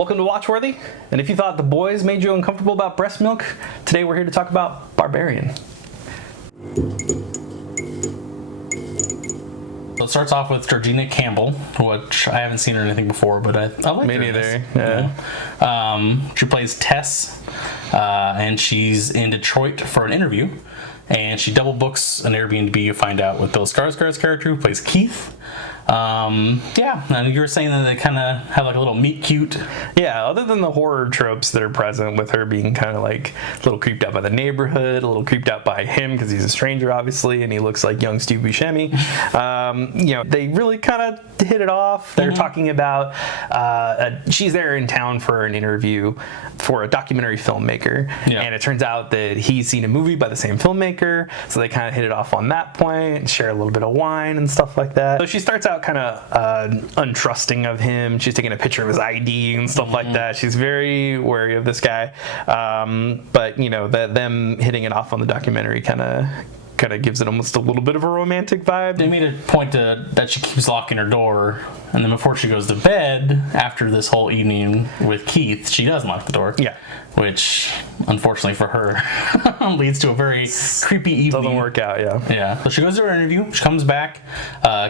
Welcome to Watchworthy, and if you thought the boys made you uncomfortable about breast milk, today we're here to talk about Barbarian. So it starts off with Georgina Campbell, which I haven't seen her in anything before, but I like Me her in neither. this. Yeah. She plays Tess, and she's in Detroit for an interview, and she double books an Airbnb to find out with Bill Skarsgård's character, who plays Keith. And you were saying that they kind of have like a little meet cute. Yeah, other than the horror tropes that are present with her being kind of like a little creeped out by the neighborhood, a little creeped out by him because he's a stranger, obviously, and he looks like young Stu Buscemi. They really kind of hit it off. They're talking about she's there in town for an interview for a documentary filmmaker, and it turns out that he's seen a movie by the same filmmaker, so they kind of hit it off on that point, share a little bit of wine and stuff like that. So she starts out kind of untrusting of him. She's taking a picture of his ID and stuff like that. She's very wary of this guy, but them hitting it off on the documentary kind of gives it almost a little bit of a romantic vibe. They made a point that she keeps locking her door, and then before she goes to bed, after this whole evening with Keith, she does lock the door. Yeah. Which, unfortunately for her, leads to a very creepy evening. Doesn't work out, yeah. Yeah. So she goes to her interview, she comes back,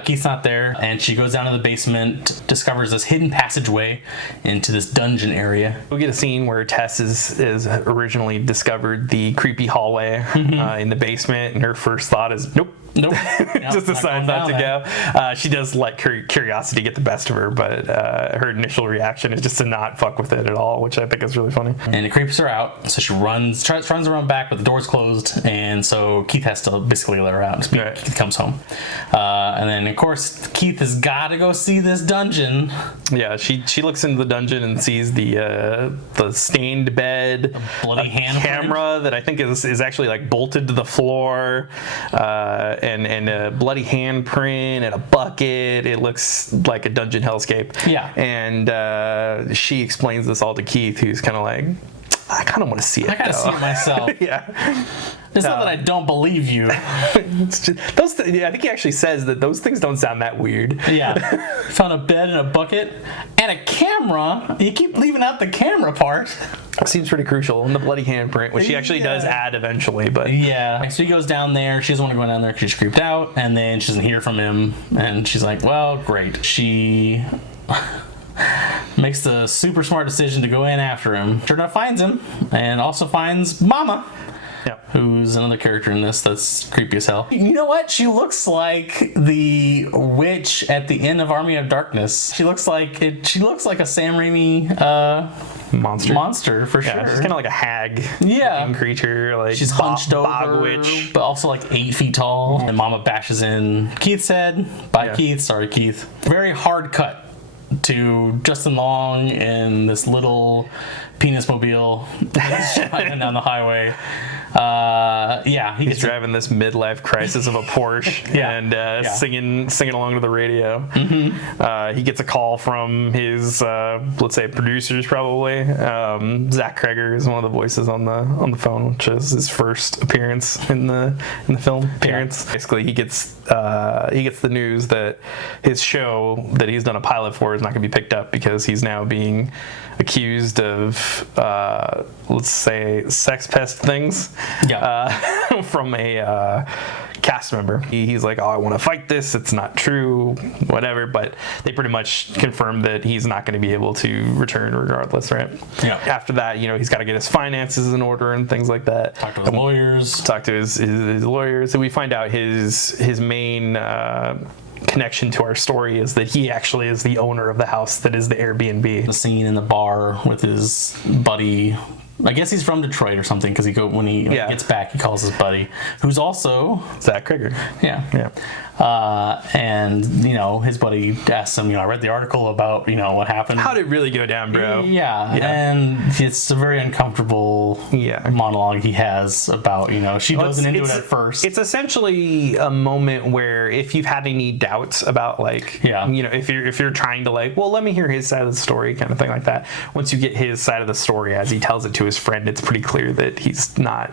Keith's not there, and she goes down to the basement, discovers this hidden passageway into this dungeon area. We get a scene where Tess is originally discovered the creepy hallway in the basement, and her first thought is, nope. Just decides not to go. She does let curiosity get the best of her, but her initial reaction is just to not fuck with it at all, which I think is really funny. And it creeps her out, so she runs around back, but the door's closed, and so Keith has to basically let her out. Right. Keith comes home, and then of course Keith has got to go see this dungeon. Yeah, she looks into the dungeon and sees the stained bed, a bloody camera that I think is actually like bolted to the floor. And a bloody handprint and a bucket. It looks like a dungeon hellscape. Yeah. And she explains this all to Keith, who's kind of like, I kind of want to see it. I gotta see it myself. Yeah. It's not that I don't believe you. It's just, I think he actually says that those things don't sound that weird. Yeah. Found a bed and a bucket and a camera. You keep leaving out the camera part. Seems pretty crucial. And the bloody handprint, which she actually does add eventually. But yeah. So he goes down there. She doesn't want to go down there because she's creeped out. And then she doesn't hear from him. And she's like, well, great. She makes the super smart decision to go in after him. Sure enough, finds him. And also finds Mama. Yeah. Who's another character in this that's creepy as hell. You know what? She looks like the witch at the end of Army of Darkness. She looks like a Sam Raimi monster for sure. She's kind of like a hag creature. Like she's hunched over, bog witch, but also like 8 feet tall. And Mama bashes in Keith's head. Keith. Sorry, Keith. Very hard cut to Justin Long in this little penis mobile driving down the highway. He's driving this midlife crisis of a Porsche and singing along to the radio. He gets a call from his let's say producers, probably. Zach Cregger is one of the voices on the phone, which is his first appearance in the film. Basically, he gets the news that his show that he's done a pilot for is not going to be picked up because he's now being accused of let's say sex pest things from a cast member. He's like, oh, I want to fight this, it's not true, whatever, but they pretty much confirmed that he's not going to be able to return regardless, right? After that, he's got to get his finances in order and things like that. Talk to his lawyers. And we find out his main connection to our story is that he actually is the owner of the house that is the Airbnb. The scene in the bar with his buddy, I guess he's from Detroit or something, because when he gets back, he calls his buddy, who's also Zach Cregger. Yeah. And his buddy asks him, I read the article about what happened. How'd it really go down, bro? Yeah. And it's a very uncomfortable monologue he has about she wasn't into it at first. It's essentially a moment where if you've had any doubts about if you're trying to let me hear his side of the story, kind of thing like that. Once you get his side of the story as he tells it to his friend, it's pretty clear that he's not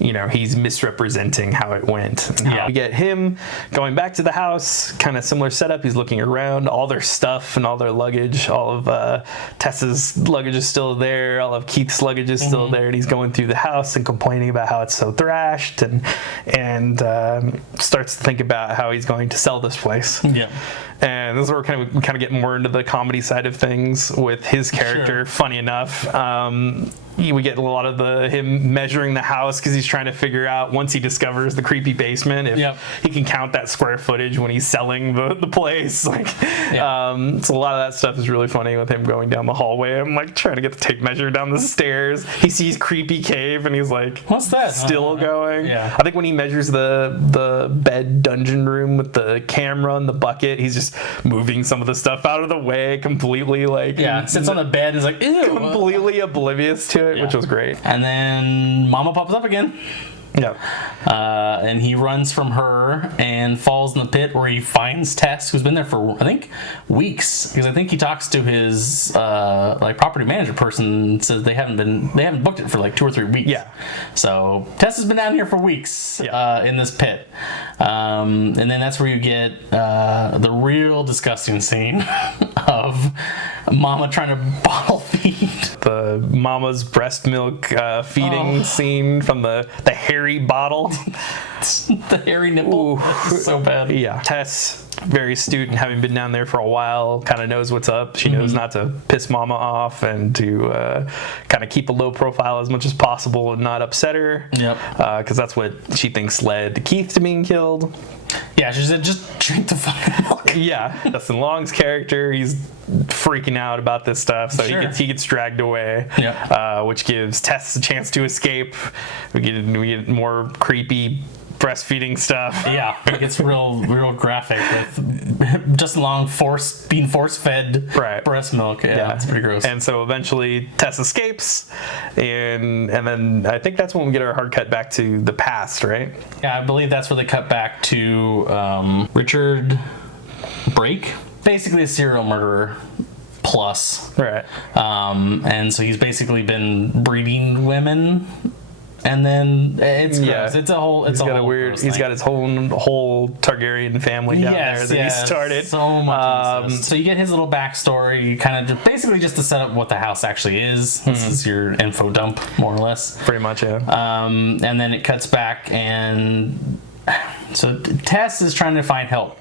he's misrepresenting how it went. And we get him going back to the house, kind of similar setup. He's looking around, all their stuff and all their luggage, all of Tessa's luggage is still there, all of Keith's luggage is still there, and he's going through the house and complaining about how it's so thrashed, and starts to think about how he's going to sell this place. Yeah. And this is where we kind of get more into the comedy side of things with his character. Sure. Funny enough, we get a lot of him measuring the house because he's trying to figure out, once he discovers the creepy basement, if he can count that square footage when he's selling the place. So a lot of that stuff is really funny with him going down the hallway. I'm like trying to get the tape measure down the stairs. He sees creepy cave and he's like, "What's that?" Still going. Yeah. I think when he measures the bed dungeon room with the camera and the bucket, he's just moving some of the stuff out of the way completely. Sits on the bed and is like, ew. Completely oblivious to it, which was great. And then Mama pops up again. Yeah. And he runs from her and falls in the pit where he finds Tess, who's been there for, I think, weeks. Because I think he talks to his property manager person, says they haven't booked it for 2 or 3 weeks. Yeah. So Tess has been down here for weeks in this pit. And then that's where you get the real disgusting scene of Mama trying to bottle feed. The Mama's breast milk feeding scene from the hairy bottle. The hairy nipple. That's so bad. Yeah. Tess, very astute and having been down there for a while, kind of knows what's up. She knows not to piss Mama off and to kind of keep a low profile as much as possible and not upset her. Yep. Because that's what she thinks led to Keith to being killed. Yeah, she said, just drink the fucking milk. Yeah. Dustin Long's character, he's freaking out about this stuff, so he gets dragged away, which gives Tess a chance to escape. We get more creepy breastfeeding stuff. Yeah, it gets real graphic with Justin Long being force-fed breast milk. Yeah, it's pretty gross. And so eventually Tess escapes, and then I think that's when we get our hard cut back to the past, right? Yeah, I believe that's where they cut back to Richard Brake, basically a serial murderer plus. Right. And so he's basically been breeding women. And then it's gross. It's a whole. He's got his whole Targaryen family down there that he started. So much. So you get his little backstory, kind of basically just to set up what the house actually is. This is your info dump, more or less. Pretty much, yeah. And then it cuts back, and so Tess is trying to find help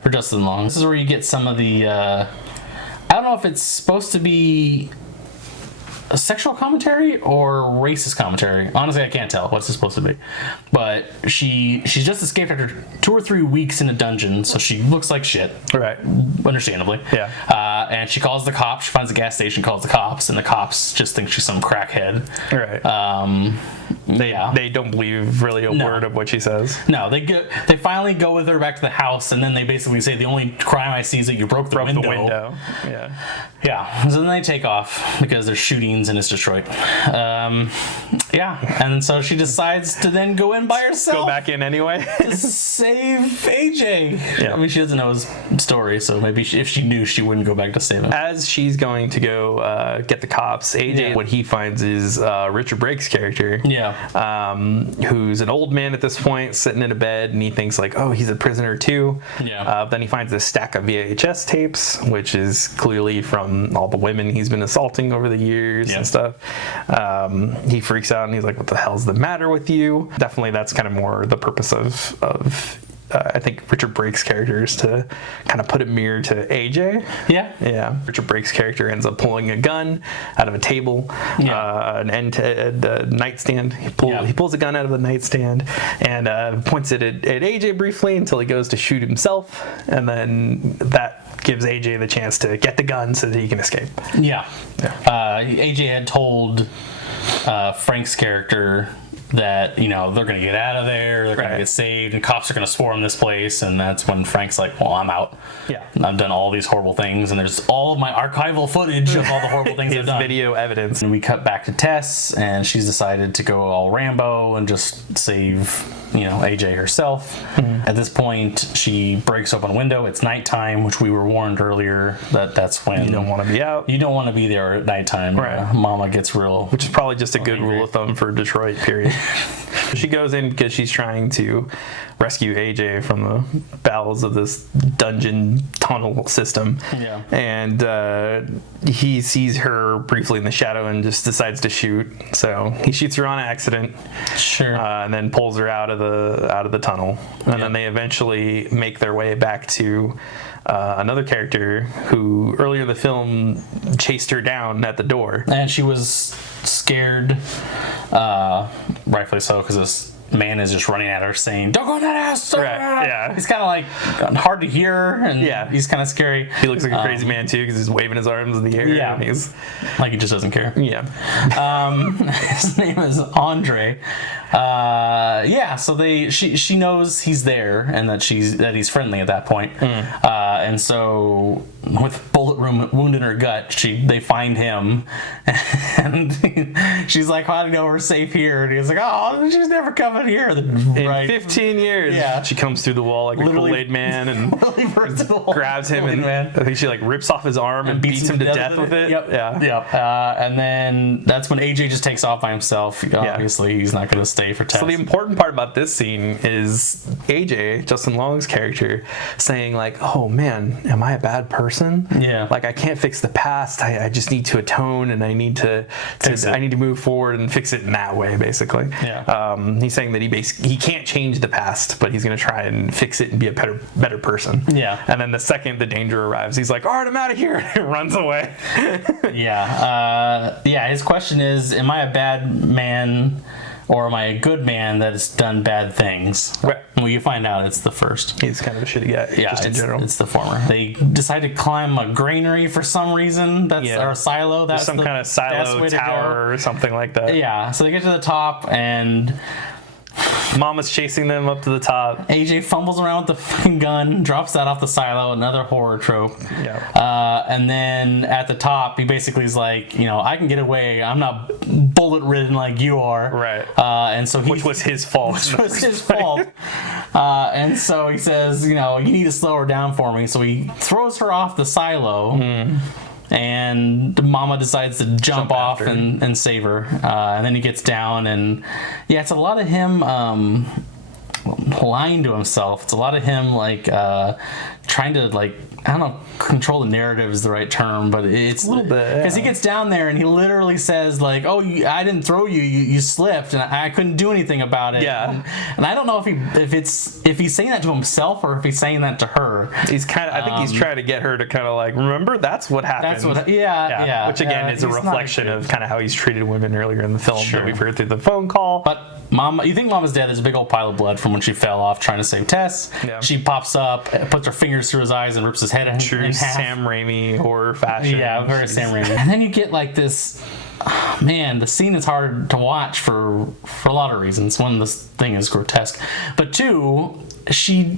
for Justin Long. This is where you get some of the. I don't know if it's supposed to be a sexual commentary or racist commentary. Honestly, I can't tell what's it supposed to be. But she's just escaped after 2 or 3 weeks in a dungeon, so she looks like shit. Right. Understandably. Yeah. And she calls the cops. She finds a gas station, calls the cops, and the cops just think she's some crackhead. Right. They don't believe really a word of what she says. No, they finally go with her back to the house, and then they basically say the only crime I see is that you broke the window. Yeah. Yeah. So then they take off because there's shootings and it's Detroit. Yeah. And so she decides to then go in by herself. Go back in anyway. To save AJ. Yeah. I mean, she doesn't know his story, so maybe if she knew, she wouldn't go back to save him. As she's going to go get the cops, AJ, what he finds is Richard Brake's character. Yeah. Who's an old man at this point, sitting in a bed, and he thinks like, oh, he's a prisoner too. Yeah. Then he finds this stack of VHS tapes, which is clearly from all the women he's been assaulting over the years and stuff. He freaks out and he's like, what the hell's the matter with you? Definitely that's kind of more the purpose of I think Richard Brake's character is to kind of put a mirror to AJ. Yeah. Richard Brake's character ends up pulling a gun out of a table, an end to the nightstand. He pulls a gun out of the nightstand and points it at AJ briefly until he goes to shoot himself, and then that gives AJ the chance to get the gun so that he can escape. Yeah. AJ had told Frank's character that, you know, they're going to get out of there, they're going to get saved, and cops are going to swarm this place, and that's when Frank's like, well, I'm out. Yeah. I've done all these horrible things, and there's all of my archival footage of all the horrible things I've done. Video evidence. And we cut back to Tess, and she's decided to go all Rambo and just save, you know, AJ herself. At this point, she breaks open a window. It's nighttime, which we were warned earlier that's when... You don't want to be out. You don't want to be there at nighttime. Right. Mama gets real... Which is probably just a good rule of thumb for Detroit, period. She goes in because she's trying to rescue AJ from the bowels of this dungeon tunnel system. Yeah. And he sees her briefly in the shadow and just decides to shoot. So he shoots her on accident. Sure. And then pulls her out of the tunnel. And then they eventually make their way back to another character who earlier in the film chased her down at the door. And she was scared, rightfully so, because this man is just running at her saying, "Don't go in that house!" Right, yeah. He's kind of like hard to hear, and he's kind of scary. He looks like a crazy man too, because he's waving his arms in the air. Yeah. And he's like he just doesn't care. Yeah. His name is Andre. So she knows he's there and that he's friendly at that point. And so with bullet wound in her gut, they find him, and she's like, "How do you know we're safe here?" And he's like, "Oh, she's never coming here." In 15 years, she comes through the wall like Literally, a Kool-Aid man and grabs him, and I think she like rips off his arm and beats him to death with it. Yep. And then that's when AJ just takes off by himself. Obviously, he's not going to stay for Tess. So the important part about this scene is AJ, Justin Long's character, saying like, "Oh man, am I a bad person? Yeah. Like I can't fix the past. I just need to atone, and I need to move forward and fix it in that way, basically." Yeah. He's saying that he can't change the past, but he's going to try and fix it and be a better person. Yeah. And then the second the danger arrives, he's like, "All right, I'm out of here," and runs away. His question is, am I a bad man or am I a good man that has done bad things? Right. Well, you find out it's the first. He's kind of a shitty guy, just in general. It's the former. They decide to climb a granary for some reason. Or a silo. That's some kind of silo tower or something like that. Yeah. So they get to the top and Mama's chasing them up to the top. AJ fumbles around with the fucking gun, drops that off the silo, another horror trope. Yeah. And then at the top, he basically is like, I can get away. I'm not bullet ridden like you are. Right. And so which was his fault. And so he says, you need to slow her down for me. So he throws her off the silo. And Mama decides to jump off and save her. And then he gets down, and it's a lot of him lying to himself. It's a lot of him trying to I don't know, control the narrative is the right term, but it's a little bit, because he gets down there and he literally says "Oh, I didn't throw you. You slipped, and I couldn't do anything about it." Yeah. And I don't know if he's saying that to himself or if he's saying that to her. He's I think he's trying to get her to kind of remember that's what happened. That's what. Yeah. Which again is a reflection of kind of how he's treated women earlier in the film that we've heard through the phone call. But you think Mama's dead? There's a big old pile of blood from when she fell off trying to save Tess. Yeah. She pops up, puts her fingers through his eyes, and rips his head in half. Sam Raimi horror fashion. Yeah, very Sam Raimi. And then you get this. Man, the scene is hard to watch for a lot of reasons. One, this thing is grotesque, but two, she's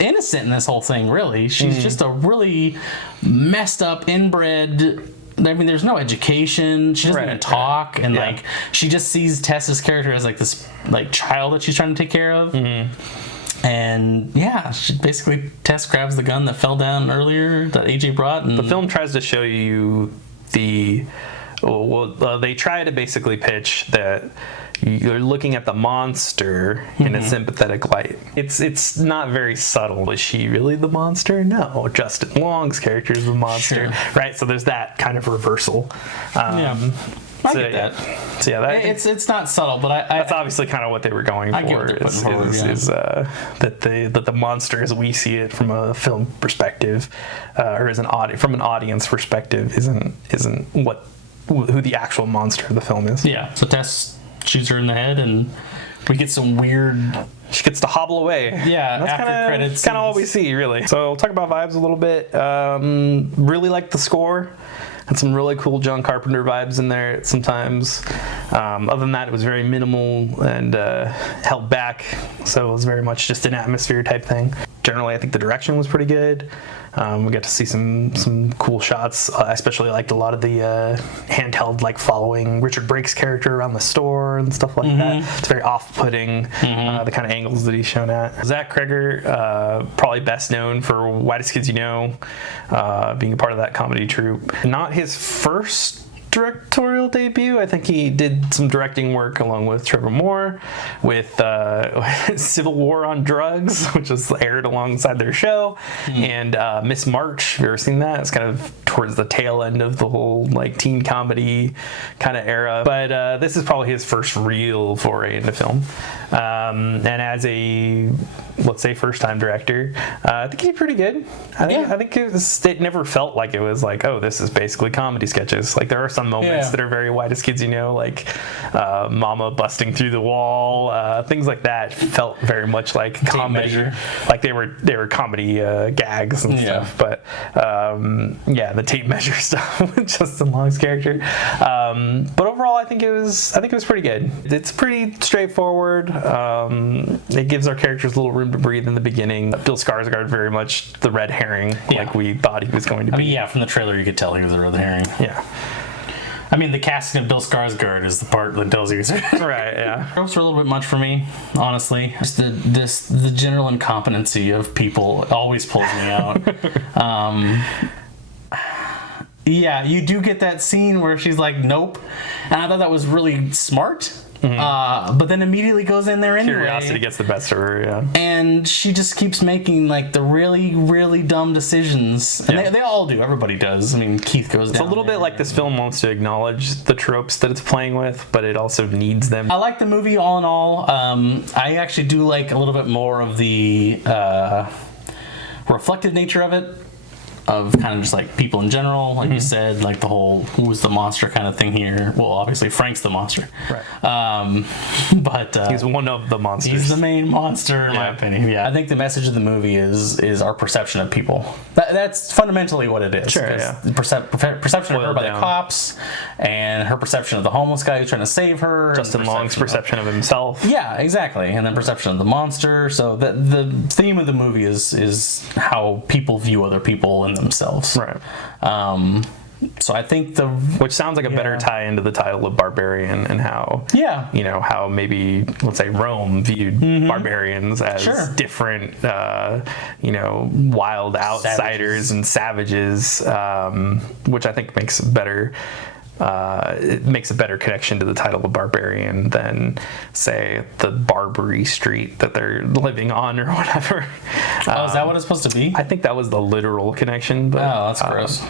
innocent in this whole thing. Really, she's just a really messed up, inbred. I mean, there's no education. She doesn't even talk, and she just sees Tess's character as this child that she's trying to take care of. And she basically Tess grabs the gun that fell down earlier that AJ brought. And the film tries to show you they try to basically pitch that you're looking at the monster in a sympathetic light. It's not very subtle. Is she really the monster? No, Justin Long's character is the monster, right? So there's that kind of reversal. I get that. So it's not subtle, but that's obviously kind of what they were going for. Is that the monster, as we see it from a film perspective, or as from an audience perspective, isn't who the actual monster of the film is. Yeah. So Tess shoots her in the head, and we get some weird. She gets to hobble away. Yeah, that's after credits. Kind of all we see, really. So we'll talk about vibes a little bit. Really like the score. Had some really cool John Carpenter vibes in there sometimes. Other than that, it was very minimal and held back. So it was very much just an atmosphere type thing. Generally, I think the direction was pretty good. We got to see some cool shots. I especially liked a lot of the handheld, following Richard Brake's character around the store and stuff like that. It's very off-putting, the kind of angles that he's shown at. Zach Cregger, probably best known for Whitest Kids You Know, being a part of that comedy troupe. Not his first directorial debut. I think he did some directing work along with Trevor Moore with Civil War on Drugs, which was aired alongside their show, and Miss March. Have you ever seen that? It's kind of towards the tail end of the whole like teen comedy kind of era. But this is probably his first real foray into film. And as a, let's say, first-time director, I think he's pretty good. I think it never felt like it was like, oh, this is basically comedy sketches. Like there are some moments that are very White as Kids, you know, like Mama busting through the wall, things like that felt very much like comedy. Like they were comedy gags and stuff. But the tape measure stuff with Justin Long's character. But overall, I think it was pretty good. It's pretty straightforward. It gives our characters a little room to breathe in the beginning. Bill Skarsgård very much the red herring, like we thought he was going to be. I mean, from the trailer you could tell he was a red herring. Yeah. I mean, the casting of Bill Skarsgård is the part that tells you. Right, yeah. Tropes are a little bit much for me, honestly. Just the general incompetency of people always pulls me out. Yeah, you do get that scene where she's like, nope. And I thought that was really smart. But then immediately goes in there anyway. Curiosity gets the best of her, yeah. And she just keeps making like the really, really dumb decisions. And they all do. Everybody does. I mean, Keith goes down. It's a little bit like this film wants to acknowledge the tropes that it's playing with, but it also needs them. I like the movie all in all. I actually do like a little bit more of the reflective nature of it. Of kind of just like people in general, like you said, like the whole who's the monster kind of thing here. Well, obviously Frank's the monster, right? But he's one of the monsters. He's the main monster, in my opinion. Yeah, I think the message of the movie is our perception of people. That's fundamentally what it is. Sure, yeah. Perception of her by the cops, and her perception of the homeless guy who's trying to save her. Justin Long's perception of himself. Yeah, exactly, and then perception of the monster. So the theme of the movie is how people view other people and themselves. Right. So I think which sounds like a better tie into the title of Barbarian and how how maybe let's say Rome viewed barbarians as different wild outsiders and savages, which I think makes better. It makes a better connection to the title of Barbarian than, say, the Barbary street that they're living on or whatever. Is that what it's supposed to be? I think that was the literal connection. But, that's gross.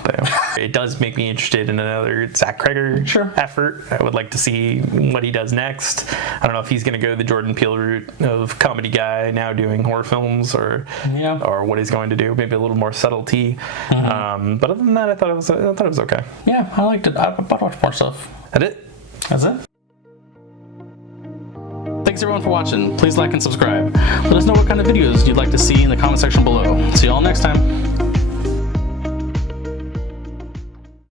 It does make me interested in another Zach Cregger effort. I would like to see what he does next. I don't know if he's going to go the Jordan Peele route of comedy guy now doing horror films or what he's going to do. Maybe a little more subtlety. But other than that, I thought it was okay. Yeah, I liked it. I'd watch more stuff. That's it. Thanks everyone for watching. Please like and subscribe. Let us know what kind of videos you'd like to see in the comment section below. See you all next time.